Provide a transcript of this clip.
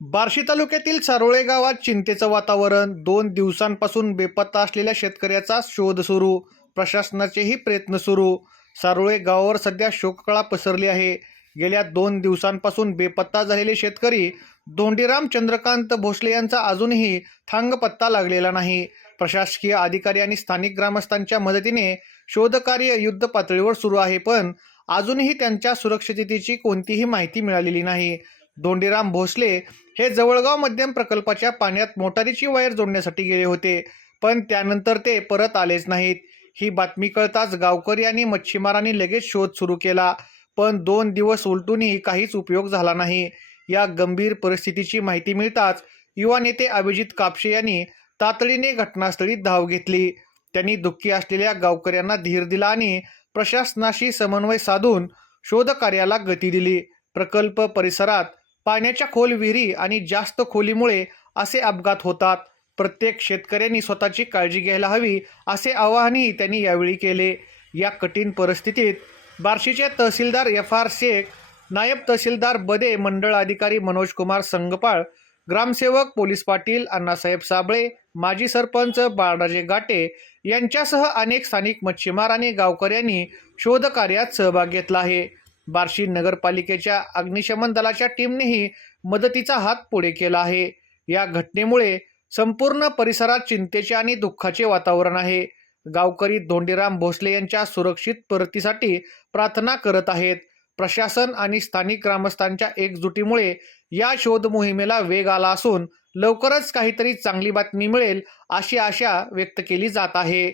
बार्शी तालुक्यातील सारोळे गावात चिंतेचं वातावरण. दोन दिवसांपासून बेपत्ता असलेल्या शेतकऱ्याचा शोध सुरू. प्रशासनाचेही प्रयत्न सुरू. सारोळे गावावर सध्या शोककळा पसरली आहे. गेल्या दोन दिवसांपासून बेपत्ता झालेले शेतकरी धोंडीराम चंद्रकांत भोसले यांचा अजूनही थांग पत्ता लागलेला नाही. प्रशासकीय अधिकारी आणि स्थानिक ग्रामस्थांच्या मदतीने शोधकार्य युद्ध पातळीवर सुरू आहे पण अजूनही त्यांच्या सुरक्षिततेची कोणतीही माहिती मिळालेली नाही. धोंडीराम भोसले हे जवळगाव मध्यम प्रकल्पाच्या पाण्यात मोटारीची वायर जोडण्यासाठी गेले होते पण त्यानंतर ते परत आलेच नाहीत. ही बातमी कळताच गावकरी आणि मच्छीमारांनी लगेच शोध सुरू केला पण दोन दिवस उलटूनही काहीच उपयोग झाला नाही. या गंभीर परिस्थितीची माहिती मिळताच युवा नेते अभिजित कापशे यांनी तातडीने घटनास्थळी धाव घेतली. त्यांनी दुःखी असलेल्या गावकऱ्यांना धीर दिला आणि प्रशासनाशी समन्वय साधून शोधकार्याला गती दिली. प्रकल्प परिसरात पाण्याच्या खोल विहिरी आणि जास्त खोलीमुळे असे अपघात होतात. प्रत्येक शेतकऱ्यांनी स्वतःची काळजी घ्यायला हवी असे आवाहनही त्यांनी यावेळी केले. या कठीण परिस्थितीत बार्शीचे तहसीलदार एफ आर शेख नायब तहसीलदार बदे मंडळ अधिकारी मनोज कुमार संगपाळ ग्रामसेवक पोलीस पाटील अण्णासाहेब साबळे माजी सरपंच बाळराजे गाटे यांच्यासह अनेक स्थानिक मच्छीमार आणि गावकऱ्यांनी शोधकार्यात सहभाग घेतला आहे. बार्शी नगरपालिकेच्या अग्निशमन दलाच्या टीमनेही मदतीचा हात पुढे केला आहे. या घटनेमुळे संपूर्ण परिसरात चिंतेचे आणि दुःखाचे वातावरण आहे. गावकरी धोंडीराम भोसले यांच्या सुरक्षित परतीसाठी प्रार्थना करत आहेत. प्रशासन आणि स्थानिक ग्रामस्थांच्या एकजुटीमुळे या शोध मोहिमेला वेग आला असून लवकरच काहीतरी चांगली बातमी मिळेल अशी आशा व्यक्त केली जात आहे.